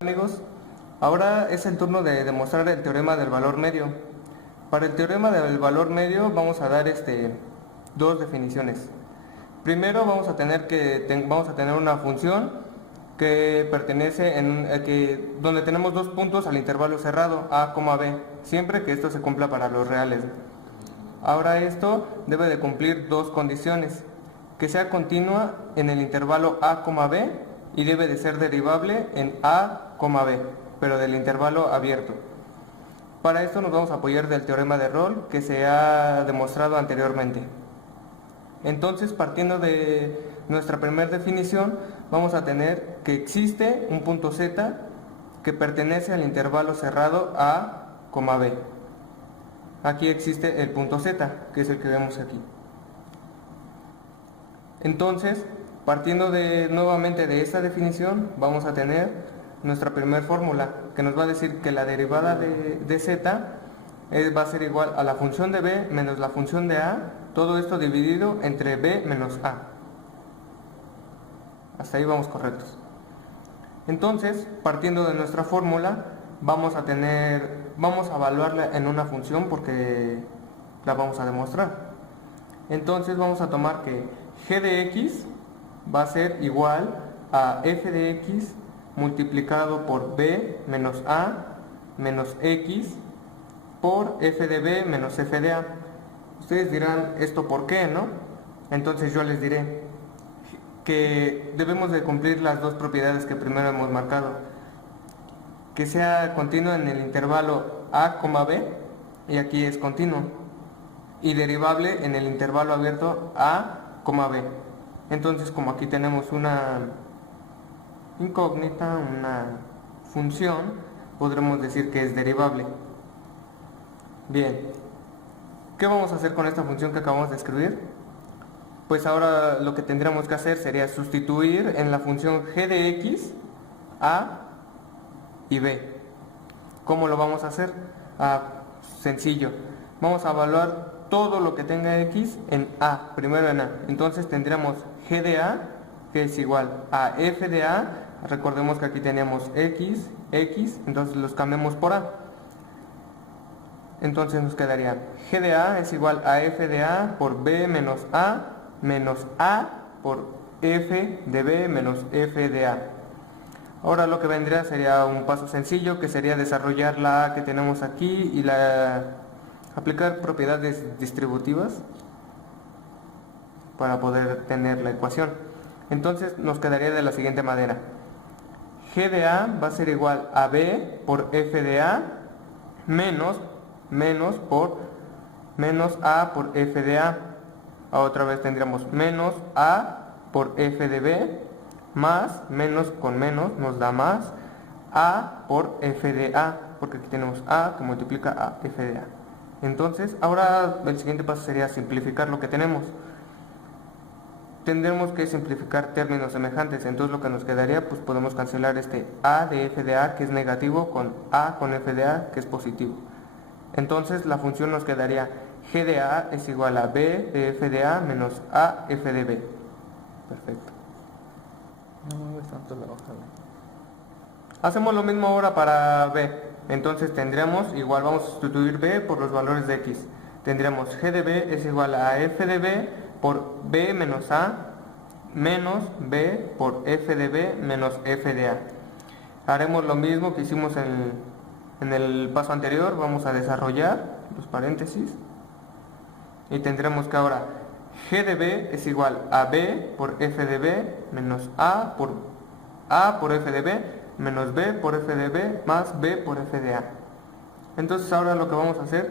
Amigos, ahora es el turno de demostrar el teorema del valor medio. Para el teorema del valor medio vamos a dar dos definiciones. Primero vamos a tener una función que pertenece donde tenemos dos puntos al intervalo cerrado a, b, siempre que esto se cumpla para los reales. Ahora esto debe de cumplir dos condiciones: que sea continua en el intervalo a, b, y debe de ser derivable en a, b, pero del intervalo abierto. Para esto nos vamos a apoyar del teorema de Rolle que se ha demostrado anteriormente. Entonces, partiendo de nuestra primera definición, vamos a tener que existe un punto z que pertenece al intervalo cerrado a, b. Aquí existe el punto z, que es el que vemos aquí. Entonces, partiendo nuevamente de esta definición, vamos a tener nuestra primera fórmula, que nos va a decir que la derivada de z va a ser igual a la función de b menos la función de a, todo esto dividido entre b menos a. Hasta ahí vamos correctos. Entonces, partiendo de nuestra fórmula, vamos a evaluarla en una función porque la vamos a demostrar. Entonces vamos a tomar que g de x va a ser igual a f de x multiplicado por b menos a menos x por f de b menos f de a. Ustedes dirán, ¿esto por qué, no? Entonces yo les diré que debemos de cumplir las dos propiedades que primero hemos marcado: que sea continuo en el intervalo a, b, y aquí es continuo, y derivable en el intervalo abierto a, b. Entonces, como aquí tenemos una incógnita, una función, podremos decir que es derivable. Bien, ¿qué vamos a hacer con esta función que acabamos de escribir? Pues ahora lo que tendríamos que hacer sería sustituir en la función g de x a y b. ¿Cómo lo vamos a hacer? Sencillo, vamos a evaluar todo lo que tenga x en a, primero en a. Entonces tendríamos g de a, que es igual a f de a. Recordemos que aquí teníamos x, entonces los cambiamos por a. Entonces nos quedaría g de a es igual a f de a por b menos a por f de b menos f de a. Ahora lo que vendría sería un paso sencillo, que sería desarrollar la a que tenemos aquí y aplicar propiedades distributivas para poder tener la ecuación. Entonces nos quedaría de la siguiente manera: g de a va a ser igual a b por f de a menos a por f de a. Otra vez tendríamos menos a por f de b más menos con menos nos da más a por f de a, porque aquí tenemos a que multiplica a f de a. Entonces, ahora el siguiente paso sería simplificar lo que tenemos. Tendremos que simplificar términos semejantes, entonces lo que nos quedaría, pues podemos cancelar este a de f de a, que es negativo, con a con f de a, que es positivo. Entonces la función nos quedaría g de a es igual a b de f de a menos a f de b. Perfecto. No mueves tanto la hoja. Hacemos lo mismo ahora para b. Entonces tendremos, igual vamos a sustituir b por los valores de x. Tendremos g de b es igual a f de b por b menos a menos b por f de b menos f de a. Haremos lo mismo que hicimos en el paso anterior. Vamos a desarrollar los paréntesis y tendremos que ahora g de b es igual a b por f de b menos a por f de b menos b por f de b más b por f de a. Entonces ahora lo que vamos a hacer,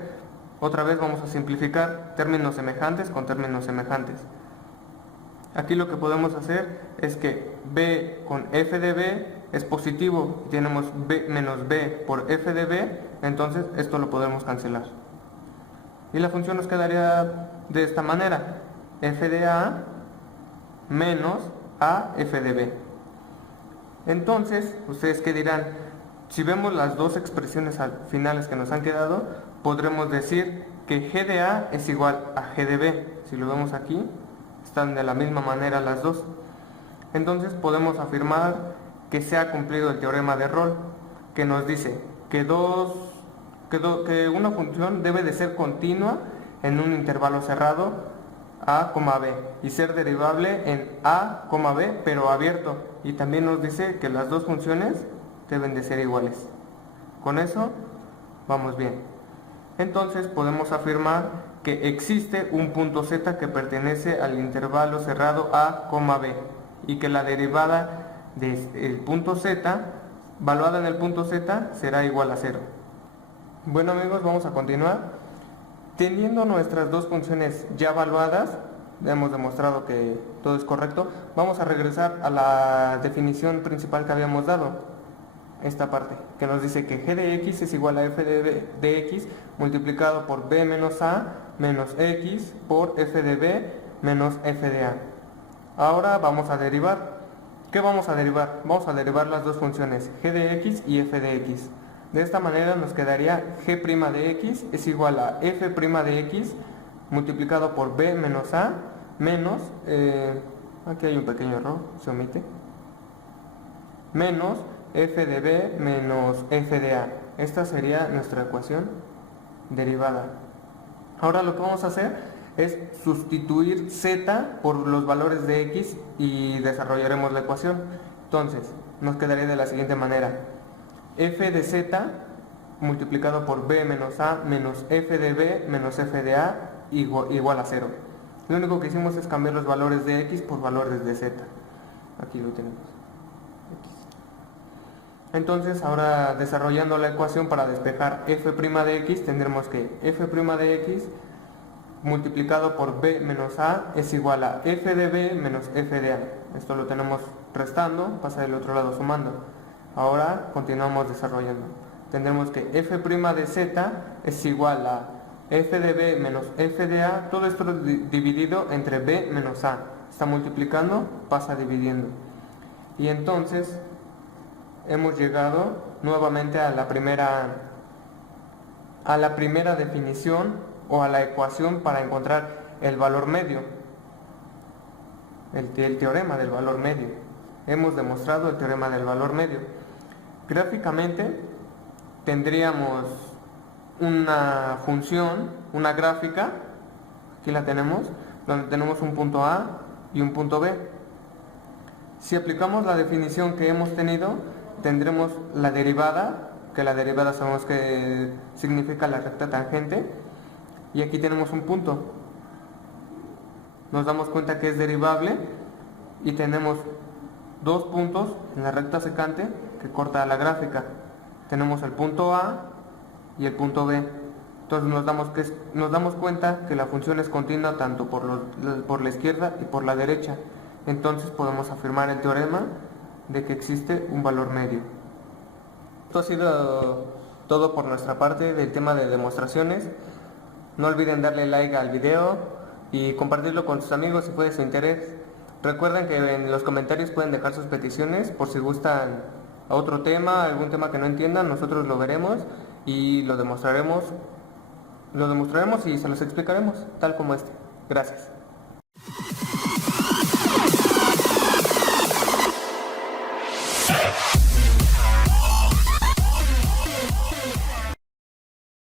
otra vez vamos a simplificar términos semejantes con términos semejantes. Aquí lo que podemos hacer es que b con f de b es positivo, tenemos b menos b por f de b, entonces esto lo podemos cancelar. Y la función nos quedaría de esta manera: f de a menos a f de b. Entonces, ¿ustedes qué dirán? Si vemos las dos expresiones finales que nos han quedado, podremos decir que g de a es igual a g de b. Si lo vemos aquí, están de la misma manera las dos. Entonces podemos afirmar que se ha cumplido el teorema de Rolle, que nos dice que una función debe de ser continua en un intervalo cerrado a, b y ser derivable en a, b pero abierto, y también nos dice que las dos funciones deben de ser iguales. Con eso vamos bien. Entonces podemos afirmar que existe un punto z que pertenece al intervalo cerrado a, b y que la derivada del punto z, valuada en el punto z, será igual a 0. Bueno amigos, vamos a continuar. Teniendo nuestras dos funciones ya evaluadas, hemos demostrado que todo es correcto, vamos a regresar a la definición principal que habíamos dado. Esta parte, que nos dice que g de x es igual a f de x multiplicado por b menos a menos x por f de b menos f de a. Ahora vamos a derivar. ¿Qué vamos a derivar? Vamos a derivar las dos funciones g de x y f de x. De esta manera nos quedaría g' de x es igual a f' de x multiplicado por b menos a menos, aquí hay un pequeño error, se omite, menos f de b menos f de a. Esta sería nuestra ecuación derivada. Ahora lo que vamos a hacer es sustituir z por los valores de x y desarrollaremos la ecuación. Entonces nos quedaría de la siguiente manera: f de z multiplicado por b menos a menos f de b menos f de a igual a 0. Lo único que hicimos es cambiar los valores de x por valores de z. Aquí lo tenemos. Entonces ahora, desarrollando la ecuación para despejar f' de x, tendremos que f' de x multiplicado por b menos a es igual a f de b menos f de a. Esto lo tenemos restando, pasa del otro lado sumando. Ahora continuamos desarrollando. Tendremos que f' de z es igual a f de b menos f de a, todo esto dividido entre b menos a. Está multiplicando, pasa dividiendo. Y entonces hemos llegado nuevamente a la primera definición o a la ecuación para encontrar el valor medio, el teorema del valor medio. Hemos demostrado el teorema del valor medio. Gráficamente tendríamos una función, una gráfica, aquí la tenemos, donde tenemos un punto A y un punto B. Si aplicamos la definición que hemos tenido, tendremos la derivada, que la derivada sabemos que significa la recta tangente, y aquí tenemos un punto. Nos damos cuenta que es derivable y tenemos dos puntos en la recta secante que corta la gráfica. Tenemos el punto A y el punto B. Entonces nos damos cuenta que la función es continua tanto por la izquierda y por la derecha. Entonces podemos afirmar el teorema de que existe un valor medio. Esto ha sido todo por nuestra parte del tema de demostraciones. No olviden darle like al video y compartirlo con sus amigos si fue de su interés. Recuerden que en los comentarios pueden dejar sus peticiones por si gustan otro tema, algún tema que no entiendan, nosotros lo veremos y lo demostraremos y se los explicaremos tal como este. Gracias.